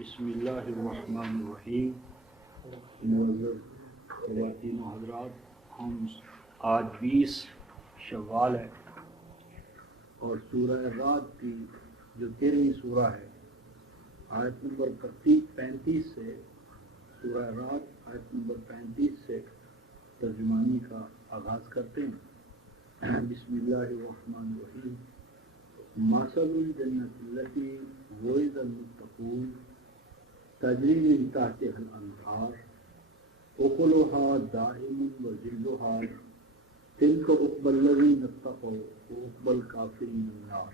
بسم اللہ الرحمن الرحیم۔ معزز خواتین و حضرات، ہم آج 20 شوال ہے اور سورہ رعد کی جو 13ویں سورہ ہے، آیت نمبر 35 سے سورہ رعد آیت نمبر 35 سے ترجمانی کا آغاز کرتے ہیں۔ بسم اللہ الرحمن الرحیم۔ مثل الجنۃ التی وعد المتقون تجری من تحتها الانہار اکلها دائم وظلها تلک عقبی الذین اتقوا وعقبی الکافرین النار۔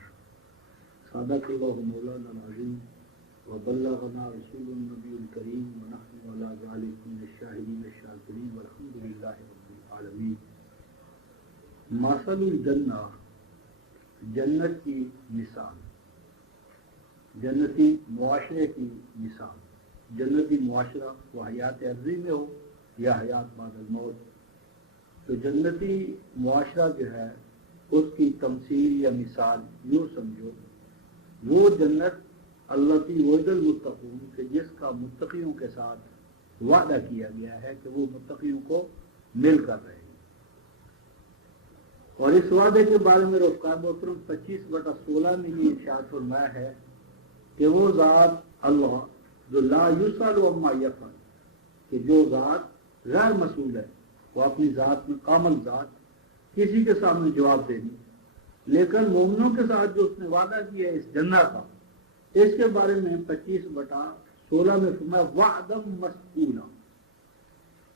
صدق اللہ مولانا العظیم وبلغنا رسول النبی الکریم ونحن علی ذلک من الشاہدین الشاکرین والحمد للہ رب العالمین۔ مثل الجنہ، جنت کی مثال، جنتی معاشرے کی مثال۔ جنتی معاشرہ وہ حیات عرضی میں ہو یا حیات بعد الموت، تو جنتی معاشرہ جو ہے اس کی تمثیل یا مثال یوں سمجھو، وہ جنت التی وعد المتقون کہ جس کا متقیوں کے ساتھ وعدہ کیا گیا ہے کہ وہ متقیوں کو مل کر رہے ہیں۔ اور اس وعدے کے بارے میں رفقائے محترم 25/16 میں یہ ارشاد فرمایا ہے کہ وہ ذات اللہ جو لا یسأل عما یفعل، کہ جو ذات غیر مسئول ہے، وہ اپنی ذات میں کامل ذات، کسی کے سامنے جواب دے نہیں، لیکن مومنوں کے ساتھ جو اس نے وعدہ کیا ہے اس جنت کا، اس کے بارے میں 25/16 میں فرمایا وعدم مسئولا۔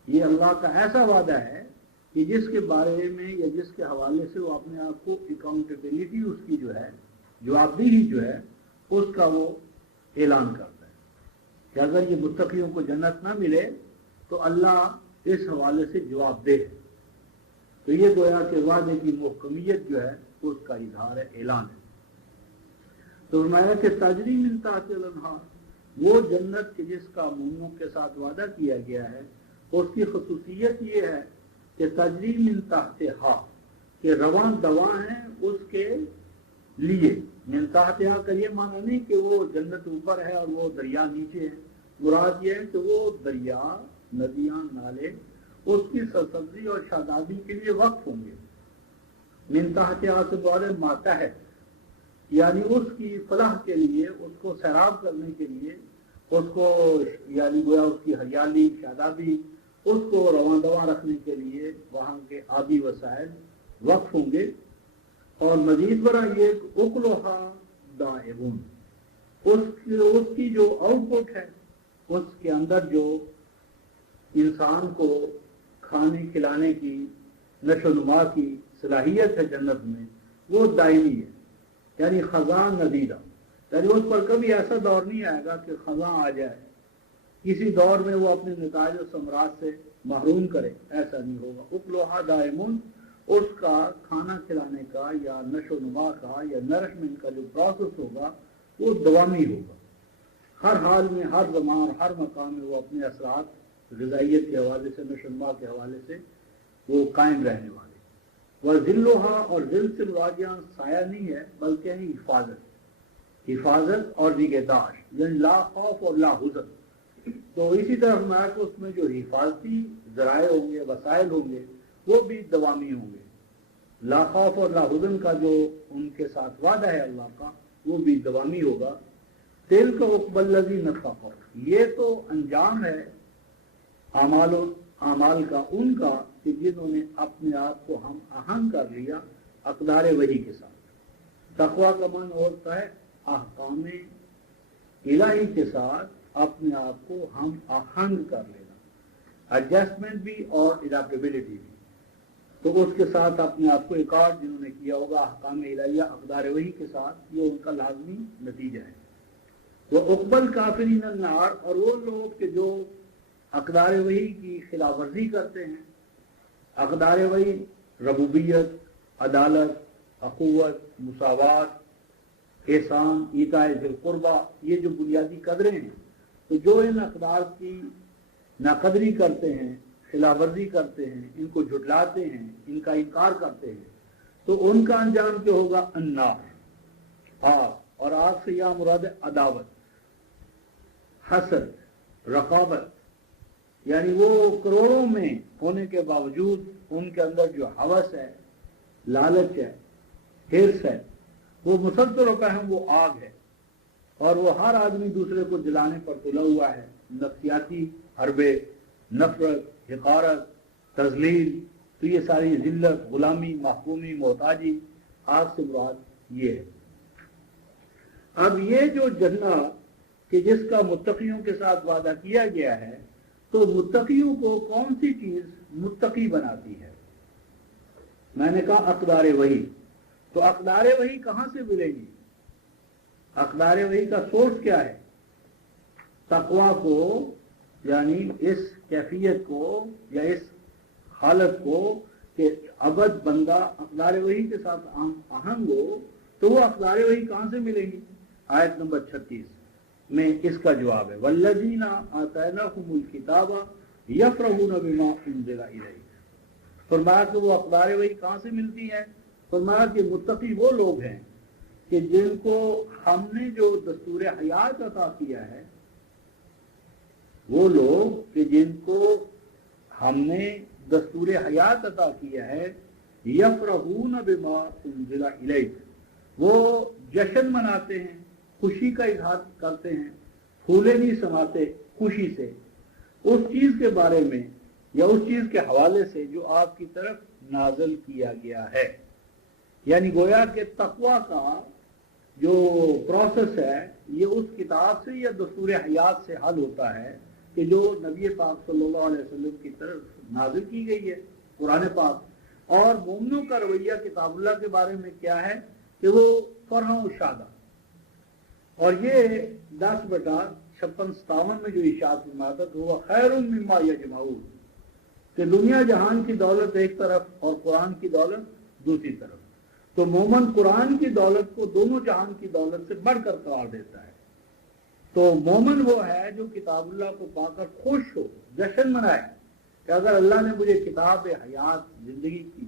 یہ اللہ کا ایسا وعدہ ہے کہ جس کے بارے میں یا جس کے حوالے سے وہ اپنے آپ کو اکاؤنٹیبلٹی اس کی جو ہے، جواب دہی جو ہے، اس کا وہ اعلان کرتا ہے کہ اگر یہ متقیوں کو جنت نہ ملے تو اللہ اس حوالے سے جواب دے۔ تو یہ گویا کہ وعدے کی محکمیت جو ہے اس کا اظہار ہے، اعلان ہے۔ تو فرمایا کہ تجری من تحتها الانہار، وہ جنت کہ جس کا مومنوں کے ساتھ وعدہ کیا گیا ہے، اس کی خصوصیت یہ ہے کہ تجری من تحتها، کہ رواں دواں ہیں اس کے لیے۔ من تحتها کا یہ معنی نہیں کہ وہ جنت اوپر ہے اور وہ دریا نیچے ہے، مراد یہ ہے کہ وہ دریا، ندیاں، نالے اس کی سرسبزی اور شادابی کے لیے وقف ہوں گے۔ من تحتها سے مراد ماتحت، یعنی اس کی فلاح کے لیے، اس کو سیراب کرنے کے لیے، اس کو یعنی گویا اس کی ہریالی، شادابی، اس کو رواں دواں رکھنے کے لیے وہاں کے آبی وسائل وقف ہوں گے۔ اور مزید برآں یہ اکلھا دائم، اس کی جو آؤٹ پٹ ہے، اس کے اندر جو انسان کو کھانے کھلانے کی، نشو و نما کی صلاحیت ہے جنت میں، وہ دائمی ہے، یعنی خزاں ندیدہ، یعنی اس پر کبھی ایسا دور نہیں آئے گا کہ خزاں آ جائے، کسی دور میں وہ اپنے نتائج و ثمرات سے محروم کرے، ایسا نہیں ہوگا۔ اکلھا دائم، اس کا کھانا کھلانے کا یا نشو و نما کا یا نرشمنٹ کا جو پروسیس ہوگا وہ دوامی ہوگا، ہر حال میں، ہر زمان، ہر مقام میں وہ اپنے اثرات غذائیت کے حوالے سے، نشو و نما کے حوالے سے وہ قائم رہنے والے۔ وَذِلُّهَا، اور ذل سے مراد یہاں سایہ نہیں ہے بلکہ ہے حفاظت اور نگہداشت، یعنی لا خوف اور لا حزن۔ تو اسی طرح ہمارے کو اس میں جو حفاظتی ذرائع ہوں گے، وسائل ہوں گے، وہ بھی دوامی ہوں گے۔ لا خوف اور لا حزن کا جو ان کے ساتھ وعدہ ہے اللہ کا، وہ بھی دوامی ہوگا۔ تِلْکَ عُقْبَى الَّذِينَ اتَّقَوْا، یہ تو انجام ہے اعمال کا ان کا کہ جنہوں نے اپنے آپ کو ہم آہنگ کر لیا اقدار وحی کے ساتھ۔ تقویٰ کا معنی ہوتا ہے احکام الہی کے ساتھ اپنے آپ کو ہم آہنگ کر لینا، ایڈجسٹمنٹ بھی اور اڈاپٹیبلٹی بھی۔ تو اس کے ساتھ اپنے آپ کو ایکارڈ جنہوں نے کیا ہوگا احکام الہیہ اقدار وحی کے ساتھ، یہ ان کا لازمی نتیجہ ہے۔ وہ عقبل کافرین النار، اور وہ لوگ کہ جو اقدار وحی کی خلاف ورزی کرتے ہیں۔ اقدار وحی ربوبیت، عدالت، اخوت، مساوات، احسان، ایتاء ذی القربہ، یہ جو بنیادی قدریں ہیں، تو جو ان اقدار کی ناقدری کرتے ہیں، خلاف ورزی کرتے ہیں، ان کو جھٹلاتے ہیں، ان کا انکار کرتے ہیں، تو ان کا انجام کیا ہوگا؟ النار، آگ۔ اور آگ سے یہاں مراد ہے عداوت، حسد، رقابت، یعنی وہ کروڑوں میں ہونے کے باوجود ان کے اندر جو ہوس ہے، لالچ ہے، حرص ہے، وہ مسلسل قائم، وہ آگ ہے، اور وہ ہر آدمی دوسرے کو جلانے پر تلا ہوا ہے۔ نفسیاتی حربے، نفرت، حقارت، تذلیل، تو یہ ساری ذلت، غلامی، محکومی، محتاجی، آگ سے مراد یہ ہے۔ اب یہ جو جنت کہ جس کا متقیوں کے ساتھ وعدہ کیا گیا ہے، تو متقیوں کو کون سی چیز متقی بناتی ہے؟ میں نے کہا اقدار وحی۔ تو اقدار وحی کہاں سے ملے گی؟ اقدار وحی کا سورس کیا ہے؟ تقویٰ کو، یعنی اس کیفیت کو یا اس حالت کو کہ ابد بندہ اقدار وحی کے ساتھ آہنگ ہو، تو وہ اقدار وحی کہاں سے ملے گی؟ آیت نمبر 36 میں اس کا جواب ہے، والذین آتیناہم الکتاب یفرحون بما انزل الیک۔ فرمایا کہ وہ اقدار وحی کہاں سے ملتی ہے؟ فرمایا کہ متقی وہ لوگ ہیں کہ جن کو ہم نے جو دستور حیات عطا کیا ہے، وہ لوگ کہ جن کو ہم نے دستور حیات عطا کیا ہے، یفرحون بما انزل الیک، وہ جشن مناتے ہیں، خوشی کا اظہار کرتے ہیں، پھولے نہیں سماتے خوشی سے اس چیز کے بارے میں یا اس چیز کے حوالے سے جو آپ کی طرف نازل کیا گیا ہے۔ یعنی گویا کہ تقویٰ کا جو پروسیس ہے یہ اس کتاب سے یا دستور حیات سے حل ہوتا ہے کہ جو نبی پاک صلی اللہ علیہ وسلم کی طرف نازل کی گئی ہے، قرآن پاک۔ اور مومنوں کا رویہ کتاب اللہ کے بارے میں کیا ہے کہ وہ فرح و شادہ، اور یہ 10/56-57 میں جو ارشاد فرمایا تھا کہ وہ خیر مما یجمعون، کہ دنیا جہان کی دولت ایک طرف اور قرآن کی دولت دوسری طرف، تو مومن قرآن کی دولت کو دونوں جہان کی دولت سے بڑھ کر قرار دیتا ہے۔ تو مومن وہ ہے جو کتاب اللہ کو پا کر خوش ہو، جشن منائے کہ اگر اللہ نے مجھے کتاب حیات، زندگی کی،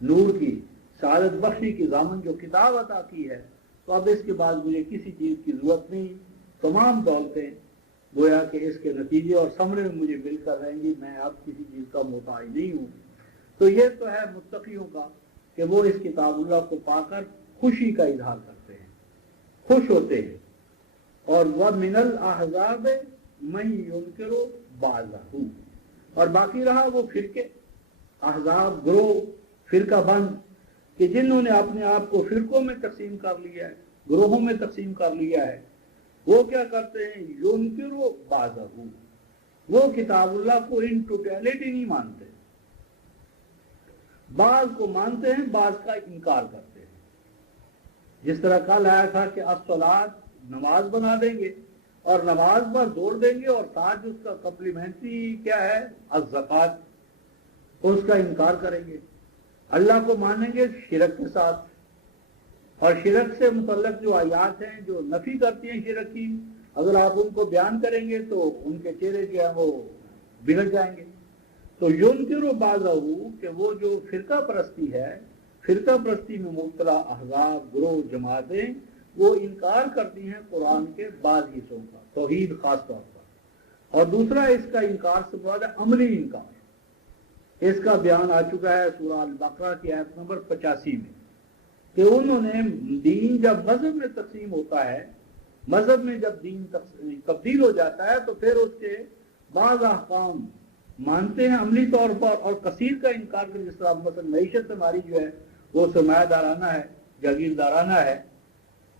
نور کی، سعادت بخشی کی ضامن جو کتاب عطا کی ہے، تو اب اس کے بعد مجھے کسی چیز کی ضرورت نہیں، تمام دولتیں گویا کہ اس کے نتیجے اور ثمرے میں مجھے مل کر رہیں گی، میں اب کسی چیز کا محتاج نہیں ہوں۔ تو یہ تو ہے متقیوں کا کہ وہ اس کتاب اللہ کو پا کر خوشی کا اظہار کرتے ہیں، خوش ہوتے ہیں۔ اور وَمِنَ الْأَحْزَابِ مَن يُنْكِرُ بَعْضَهُ، اور باقی رہا وہ فرقے، احزاب، گروہ، فرقہ بند، کہ جنہوں نے اپنے آپ کو فرقوں میں تقسیم کر لیا ہے، گروہوں میں تقسیم کر لیا ہے، وہ کیا کرتے ہیں؟ يُنْكِرُ بَعْضَهُ، وہ کتاب اللہ کو ان ٹوٹیلٹی نہیں مانتے، بعض کو مانتے ہیں، بعض کا انکار کرتے ہیں۔ جس طرح کل آیا تھا کہ الصلاۃ، نماز بنا دیں گے اور نماز پر زور دیں گے، اور ساتھ اس کا کمپلیمنٹری کیا ہے؟ الزکوٰۃ، اس کا انکار کریں گے۔ اللہ کو مانیں گے شرک کے ساتھ، اور شرک سے متعلق جو آیات ہیں جو نفی کرتی ہیں شرک کی، اگر آپ ان کو بیان کریں گے تو ان کے چہرے جو ہیں وہ بگڑ جائیں گے۔ تو ينکر بعضہ، کہ وہ جو فرقہ پرستی ہے، فرقہ پرستی میں مبتلا احزاب، گروہ، جماعتیں، وہ انکار کرتی ہیں قرآن کے بعض حصوں کا، توحید خاص طور پر۔ اور دوسرا اس کا انکار سے مراد ہے عملی انکار۔ اس کا بیان آ چکا ہے سورہ البقرہ کی آیت نمبر 85 میں، کہ انہوں نے دین جب مذہب میں تقسیم ہوتا ہے، مذہب میں جب دین تبدیل ہو جاتا ہے، تو پھر اس کے بعض احکام مانتے ہیں عملی طور پر، اور کثیر کا انکار کرتے، جس طرح مثلا معیشت ہماری جو ہے وہ سرمایہ دارانہ ہے، جاگیردارانہ ہے،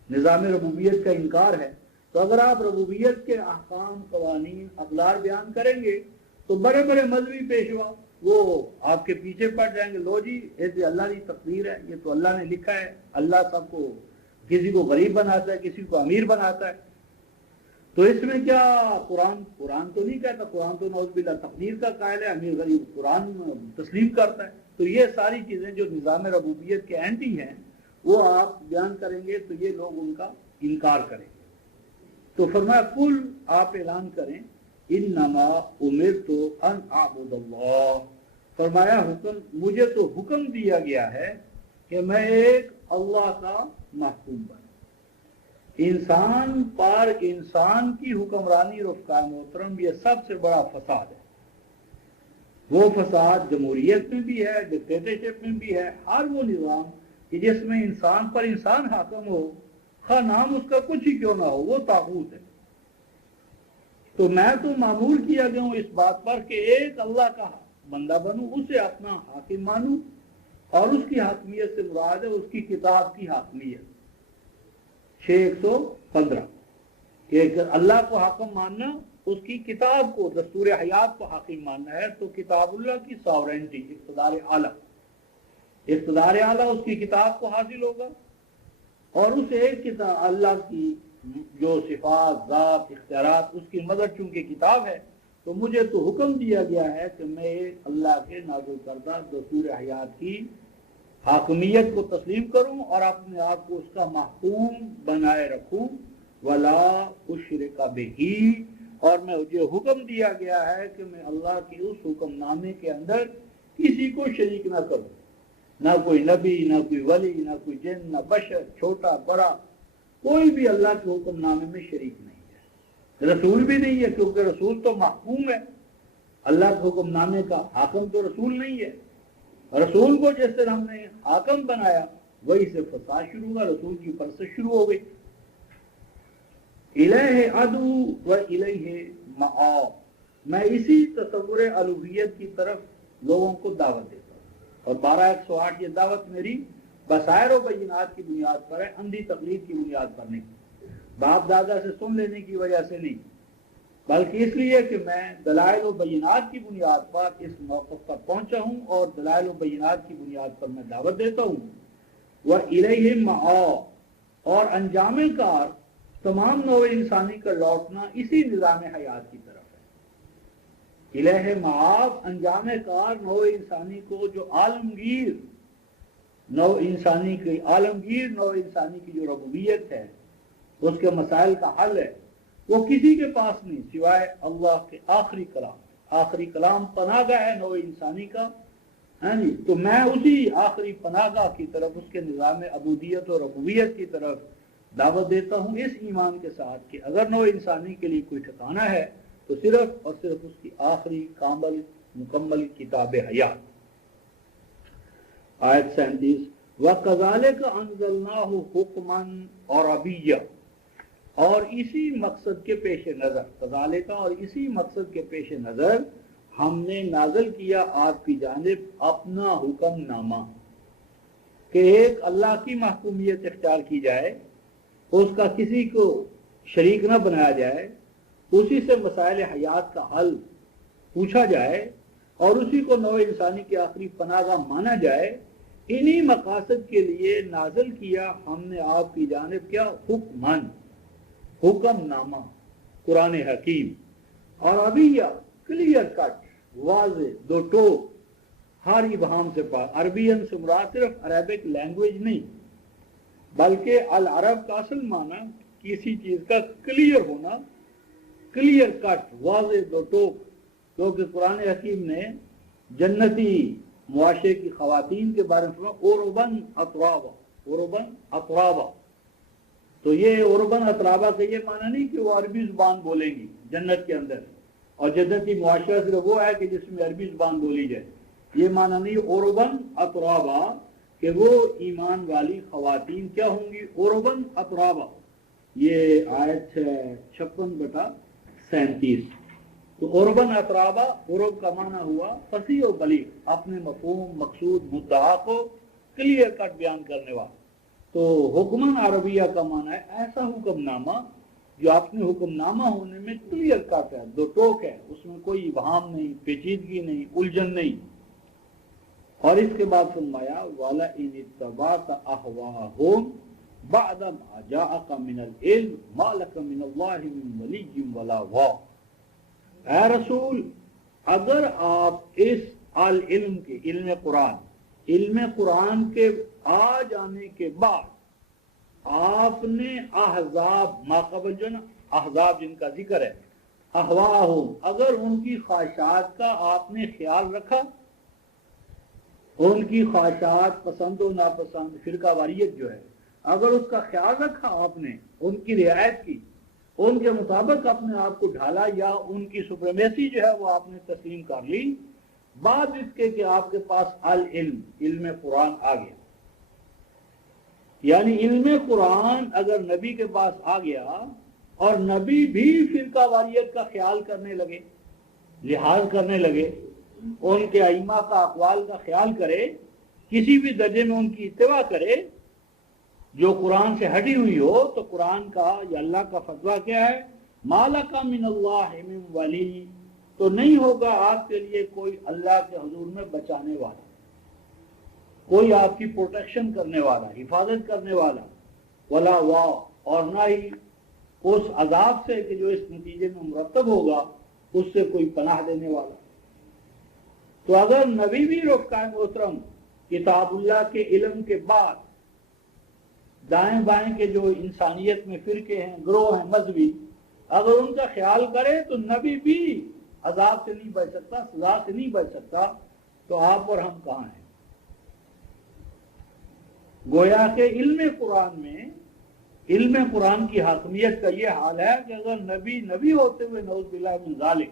نظام ربوبیت کا انکار ہے۔ تو اگر آپ ربوبیت کے احکام، قوانین، اقدار بیان کریں گے تو بڑے بڑے مذہبی پیشوا وہ آپ کے پیچھے پڑ جائیں گے، لو جی یہ تو اللہ کی تقدیر ہے، یہ تو اللہ نے لکھا ہے، اللہ سب کو، کسی کو غریب بناتا ہے، کسی کو امیر بناتا ہے۔ تو اس میں کیا قرآن تو نہیں کہتا، قرآن تو نعوذ باللہ تقدیر کا قائل ہے، امیر غریب قرآن تسلیم کرتا ہے۔ تو یہ ساری چیزیں جو نظام ربوبیت کے اینٹی ہیں، وہ آپ بیان کریں گے تو یہ لوگ ان کا انکار کریں گے۔ تو فرمایا کل، آپ اعلان کریں، انما امرت ان اعبد اللہ، فرمایا مجھے تو حکم دیا گیا ہے کہ میں ایک اللہ کا محکوم بنوں۔ انسان پر انسان کی حکمرانی رفقا محترم یہ سب سے بڑا فساد ہے. وہ فساد جمہوریت میں بھی ہے، ڈکٹیٹرشپ میں بھی ہے، ہر وہ نظام کہ جس میں انسان پر انسان حاکم ہو، خواہ نام اس کا کچھ ہی کیوں نہ ہو، وہ طاغوت ہے. تو میں تو معمور کیا گیا ہوں اس بات پر کہ ایک اللہ کا بندہ بنوں، اسے اپنا حاکم مانوں، اور اس کی حاکمیت سے مراد ہے اس کی کتاب کی حاکمیت. 615 کہ اللہ کو حاکم ماننا، اس کی کتاب کو، دستور حیات کو حاکم ماننا ہے. تو کتاب اللہ کی ساورینٹی، اقتدار اعلیٰ اس کی کتاب کو حاصل ہوگا، اور اس ایک کتاب اللہ کی جو صفات، ذات، اختیارات، اس کی مدد چونکہ کتاب ہے، تو مجھے تو حکم دیا گیا ہے کہ میں اللہ کے نازل کردہ دستور حیات کی حاکمیت کو تسلیم کروں اور اپنے آپ کو اس کا محکوم بنائے رکھوں. ولا اشرک بہ، اور مجھے حکم دیا گیا ہے کہ میں اللہ کی اس حکم نامے کے اندر کسی کو شریک نہ کروں، نہ کوئی نبی، نہ کوئی ولی، نہ کوئی جن، نہ بشر، چھوٹا بڑا، کوئی بھی اللہ کے حکم نامے میں شریک نہیں ہے. رسول بھی نہیں ہے، کیونکہ رسول تو محکوم ہے، اللہ کے حکم نامے کا حاکم تو رسول نہیں ہے. رسول کو جس طرح ہم نے حاکم بنایا، وہی سے فساد شروع ہوا، رسول کی پرستش شروع ہو گئی. الہ ادعو و الیہ مآب، میں اسی تصور الوہیت کی طرف لوگوں کو دعوت دیتا ہوں. اور 12:108 یہ دعوت میری بصائر و بینات کی بنیاد پر ہے، اندھی تقلید کی بنیاد پر نہیں، باپ دادا سے سن لینے کی وجہ سے نہیں، بلکہ اس لیے کہ میں دلائل و بینات کی بنیاد پر اس موقف پر پہنچا ہوں، اور دلائل و بینات کی بنیاد پر میں دعوت دیتا ہوں. وَإِلَيْهِ مَآبٌ، اور انجام کار تمام نوع انسانی کا لوٹنا اسی نظام حیات کی طرف ہے. الہ مآب، انجام کار نوع انسانی کو جو عالمگیر نوع انسانی کی جو ربوبیت ہے، اس کے مسائل کا حل ہے، وہ کسی کے پاس نہیں سوائے اللہ کے آخری کلام پناہ گاہ ہے نوع انسانی کا. ہاں جی، تو میں اسی آخری پناہ گاہ کی طرف، اس کے نظام عبودیت اور ربوبیت کی طرف دعوت دیتا ہوں، اس ایمان کے ساتھ کہ اگر نوع انسانی کے لیے کوئی ٹھکانہ ہے تو صرف اور صرف اس کی آخری کامل مکمل کتاب حیات. آیت 37 وَكَذَلِكَ أَنزَلْنَاهُ حُكْمًا عَرَبِيًّا، اور اسی مقصد کے پیش نظر، کذالک، اور اسی مقصد کے پیش نظر ہم نے نازل کیا آپ کی جانب اپنا حکم نامہ، کہ ایک اللہ کی محکومیت اختیار کی جائے، اس کا کسی کو شریک نہ بنایا جائے، اسی سے مسائل حیات کا حل پوچھا جائے، اور اسی کو نوع انسانی کی آخری پناہ گاہ مانا جائے. انہی مقاصد کے لیے نازل کیا ہم نے آپ کی جانب کیا، حکم نامہ، قرآن حکیم. اور ابھی کلیئر کٹ، واضح، دو ٹوک، ہر ابہام سے پاک. عربین سے مراد صرف عربک لینگویج نہیں، بلکہ العرب کا اصل معنی کسی چیز کا کلیئر ہونا، کلیئر کٹ، واضح، دو ٹوک. کیونکہ قرآن حکیم نے جنتی معاشرے کی خواتین کے بارے میں عرباً اطرابا. تو یہ عرباً اطرابا کا یہ معنی نہیں کہ وہ عربی زبان بولیں گی جنت کے اندر، اور جنتی معاشرہ صرف وہ ہے کہ جس میں عربی زبان بولی جائے. یہ معنی نہیں عرباً اطرابا کہ وہ ایمان والی خواتین کیا ہوں گی، عرباً اطرابا. یہ آیت ہے 56/37. تو عرباً اطرابا، عرب کا معنی ہوا فصیح و بلیغ، اپنے مفہوم، مقصود، مدعا کو کلیئر کٹ بیان کرنے والا. تو حکمن عربیہ کا معنی ہے ایسا حکم نامہ جو اپنے حکم نامہ ہونے میں کلیئر کٹ ہے، دو ٹوک ہے، اس میں کوئی ابہام نہیں، پیچیدگی نہیں، الجھن نہیں. اور اس کے بعد فرمایا وَلَئِنِ اتَّبَعْتَ أَهْوَاءَهُمْ بَعْدَ مَا جَاءَكَ مِنَ الْعِلْمِ مَا لَكَ مِنَ اللَّهِ مِنْ وَلِيٍّ وَلَا وَاقٍ. اے رسول، اگر آپ اس علم کے، علم قرآن کے آ جانے کے بعد آپ نے احزاب، ماقبل جو نا احزاب جن کا ذکر ہے، احواہم، اگر ان کی خواہشات کا آپ نے خیال رکھا، ان کی خواہشات، پسند و ناپسند، فرقہ واریت جو ہے، اگر اس کا خیال رکھا آپ نے، ان کی رعایت کی، ان کے مطابق اپنے آپ کو ڈھالا، یا ان کی سپریمیسی جو ہے وہ آپ نے تسلیم کر لی، بعد اس کے کہ آپ کے پاس العلم، علم قرآن آ گیا، یعنی علم قرآن اگر نبی کے پاس آ گیا اور نبی بھی فرقہ واریت کا خیال کرنے لگے، لحاظ کرنے لگے، ان کے ائمہ کا اقوال کا خیال کرے، کسی بھی درجے میں ان کی اتباع کرے جو قرآن سے ہٹی ہوئی ہو، تو قرآن کا یا اللہ کا فتویٰ کیا ہے؟ مَا لَكَ مِنَ اللَّهِ مِن وَلِيٍّ، تو نہیں ہوگا آپ کے لیے کوئی اللہ کے حضور میں بچانے والا، کوئی آپ کی پروٹیکشن کرنے والا، حفاظت کرنے والا، ولا وا، اور نہ ہی اس عذاب سے کہ جو اس نتیجے میں مرتب ہوگا اس سے کوئی پناہ دینے والا۔ تو اگر نبی بھی رفقائے محترم کتاب اللہ کے علم کے بعد دائیں بائیں کے جو انسانیت میں فرقے ہیں، گروہ ہیں مذہبی، اگر ان کا خیال کرے تو نبی بھی عذاب سے نہیں بچ سکتا، سزا سے نہیں بچ سکتا، تو آپ اور ہم کہاں ہیں؟ گویا کہ علم قرآن میں، علم قرآن کی حاکمیت کا یہ حال ہے کہ اگر نبی ہوتے ہوئے نعوذ باللہ من ذالک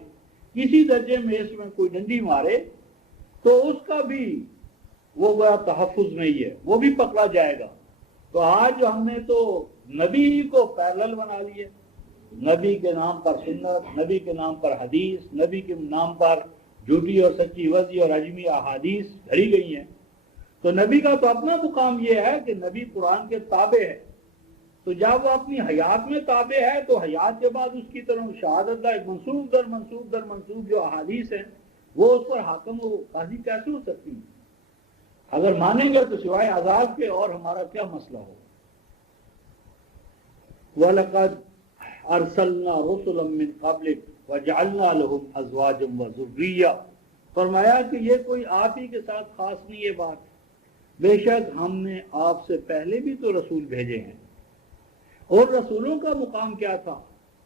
کسی درجے میں اس میں کوئی ڈنڈی مارے تو اس کا بھی وہ گویا تحفظ نہیں ہے، وہ بھی پکڑا جائے گا۔ تو آج ہم نے تو نبی کو پیرلل بنا لیے، نبی کے نام پر سنت، نبی کے نام پر حدیث، نبی کے نام پر جھوٹی اور سچی وضعی اور عجمی احادیث بھری گئی ہیں۔ تو نبی کا تو اپنا مقام یہ ہے کہ نبی قرآن کے تابع ہے، تو جب وہ اپنی حیات میں تابع ہے تو حیات کے بعد اس کی طرف شہادت ایک منسوب در منسوب در منسوب جو احادیث ہیں وہ اس پر حاکم و قاضی کیسے ہو سکتی ہیں؟ اگر مانیں گے تو سوائے عذاب کے اور ہمارا کیا مسئلہ ہو؟ وَلَقَدْ أَرْسَلْنَا رُسُلًا مِّن قَبْلِكَ وَجَعَلْنَا لَهُمْ أَزْوَاجًا وَذُرِّيَّةً، فرمایا کہ یہ کوئی آپ ہی کے ساتھ خاص نہیں ہے بات، بے شک ہم نے آپ سے پہلے بھی تو رسول بھیجے ہیں، اور رسولوں کا مقام کیا تھا؟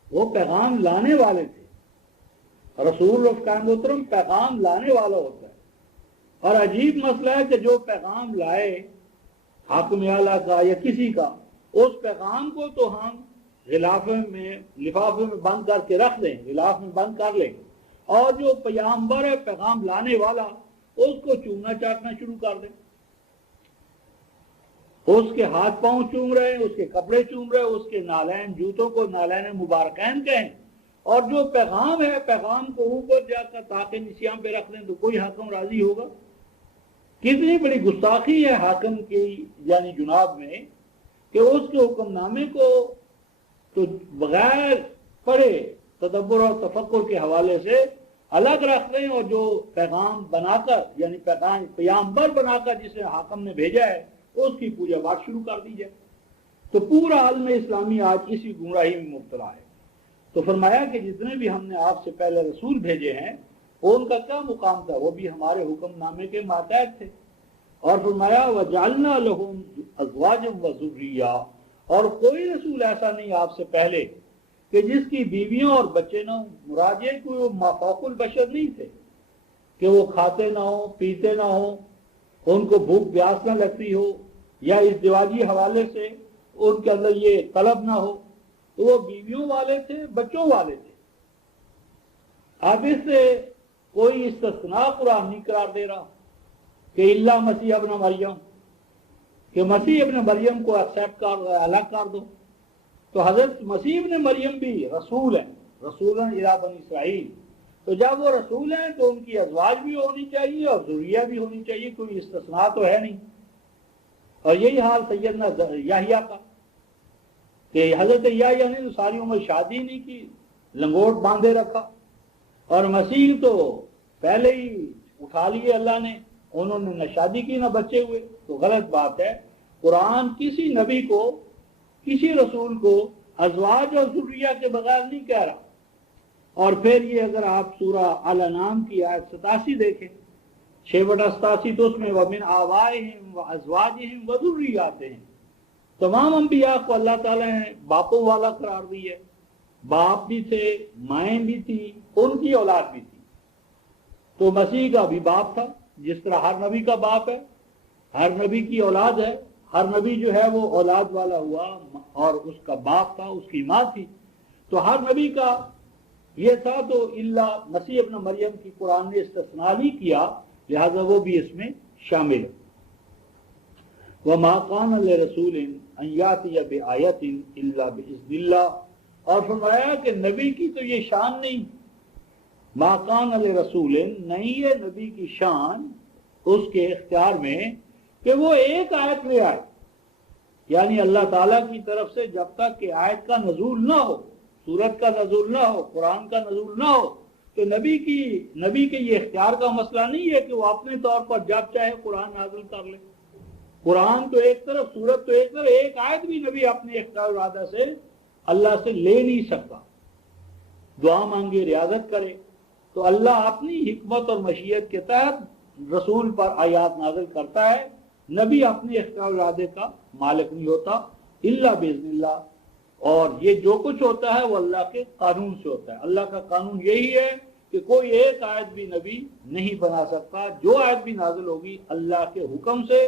وہ پیغام لانے والے تھے۔ رسول رفقان محترم پیغام لانے والا ہوتا ہے، اور عجیب مسئلہ ہے کہ جو پیغام لائے حاکم اعلیٰ کا یا کسی کا، اس پیغام کو تو ہم لفافے میں بند کر کے رکھ دیں، غلاف میں بند کر لیں، اور جو پیغمبر ہے پیغام لانے والا اس کو چومنا چاٹنا شروع کر دیں، اس کے ہاتھ پاؤں چوم رہے ہیں، اس کے کپڑے چوم رہے ہیں، اس کے نالین جوتوں کو نالین مبارکین کہیں، اور جو پیغام ہے پیغام کو اوپر جا کر تاکہ نشیاں پہ رکھ دیں تو کوئی حاکم راضی ہوگا؟ کتنی بڑی گستاخی ہے حاکم کی یعنی جناب میں کہ اس کے حکم نامے کو تو بغیر پڑھے تدبر اور تفکر کے حوالے سے الگ رکھ دیں، اور جو پیغام بنا کر یعنی پیغمبر بنا کر جسے حاکم نے بھیجا ہے اس کی پوجا پاٹ شروع کر دی جائے۔ تو پورا عالم اسلامی آج اسی گمراہی میں مبتلا ہے۔ تو فرمایا کہ جتنے بھی ہم نے آپ سے پہلے رسول بھیجے ہیں ان کا کیا مقام تھا؟ وہ بھی ہمارے حکم نامے کے ماتحت تھے، اور فرمایا وَجَعَلْنَا لَهُمْ أَزْوَاجًا وَذُرِّيَّةً، اور کوئی رسول ایسا نہیں آپ سے پہلے کہ جس کی بیویاں اور بچے نہ ہوں۔ مراد یہ کہ وہ مافوق البشر نہیں تھے کہ وہ کھاتے نہ ہوں، پیتے نہ ہوں، ان کو بھوک پیاس نہ لگتی ہو، یا ازدواجی حوالے سے ان کے اندر یہ طلب نہ ہو، تو وہ بیویوں والے تھے، بچوں والے تھے۔ اب اس سے کوئی استثناء قرآن نہیں قرار دے رہا کہ اللہ مسیح ابن مریم، کہ مسیح ابن مریم کو ایکسیپٹ کر الگ کر دو۔ تو حضرت مسیح ابن مریم بھی رسول ہیں، رسول الی بنی اسرائیل، تو جب وہ رسول ہیں تو ان کی ازواج بھی ہونی چاہیے اور ذریہ بھی ہونی چاہیے، کوئی استثناء تو ہے نہیں۔ اور یہی حال سیدنا یحییٰ کا کہ حضرت یحییٰ نے تو ساری عمر شادی نہیں کی، لنگوٹ باندھے رکھا، اور مسیح تو پہلے ہی اٹھا لیے اللہ نے، انہوں نے نہ شادی کی نہ بچے ہوئے۔ تو غلط بات ہے، قرآن کسی نبی کو کسی رسول کو ازواج اور ذریہ کے بغیر نہیں کہہ رہا۔ اور پھر یہ اگر آپ سورہ الانعام کی آیت 87 دیکھیں، 6/87، تو اس میں وَمِنْ آبَائِهِمْ وَأَزْوَاجِهِمْ وَذُرِّيَّاتِهِمْ، تمام انبیاء کو اللہ تعالیٰ نے باپوں والا قرار دی ہے، باپ بھی تھے، مائیں بھی تھی، ان کی اولاد بھی تھی۔ تو مسیح کا بھی باپ تھا، جس طرح ہر نبی کا باپ ہے، ہر نبی کی اولاد ہے، ہر نبی جو ہے وہ اولاد والا ہوا اور اس کا باپ تھا، اس کی ماں تھی، تو ہر نبی کا یہ تھا، تو اللہ مسیح ابن مریم کی قرآن نے استثناء نہیں کیا، لہذا وہ بھی اس میں شامل ہے۔ وَمَا كَانَ لِرَسُولٍ أَن يَأْتِيَ بِآيَةٍ إِلَّا بِإِذْنِ اللَّهِ، اور فرمایا کہ نبی کی تو یہ شان نہیں، ما كَانَ لِرَسُولٍ، نہیں ہے نبی کی شان اس کے اختیار میں کہ وہ ایک آیت لے آئے، یعنی اللہ تعالیٰ کی طرف سے جب تک کہ آیت کا نزول نہ ہو، سورت کا نزول نہ ہو، قرآن کا نزول نہ ہو، تو نبی کے یہ اختیار کا مسئلہ نہیں ہے کہ وہ اپنے طور پر جب چاہے قرآن نازل کر لے۔ قرآن تو ایک طرف، سورت تو ایک طرف، ایک آیت بھی نبی اپنے اختیار ارادہ سے اللہ سے لے نہیں سکتا۔ دعا مانگے، ریاضت کرے، تو اللہ اپنی حکمت اور مشیت کے تحت رسول پر آیات نازل کرتا ہے، نبی اپنے اختیار ارادے کا مالک نہیں ہوتا، الا باذن اللہ، اور یہ جو کچھ ہوتا ہے وہ اللہ کے قانون سے ہوتا ہے۔ اللہ کا قانون یہی ہے کہ کوئی ایک آیت بھی نبی نہیں بنا سکتا، جو آیت بھی نازل ہوگی اللہ کے حکم سے،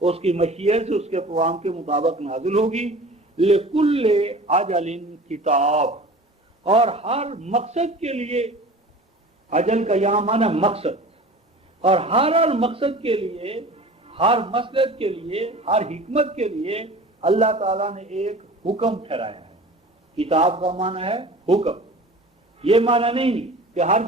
اس کی مشیت سے، اس کے پروگرام کے مطابق نازل ہوگی۔ لکل اجل کتاب، اور ہر مقصد کے لیے، اجل کا یہاں معنی مقصد، اور ہر مقصد کے لیے، ہر مقصد کے لیے، ہر حکمت کے لیے اللہ تعالیٰ نے ایک حکم ٹھہرایا ہے۔ کتاب کا معنی ہے حکم، یہ معنی نہیں کہ ہر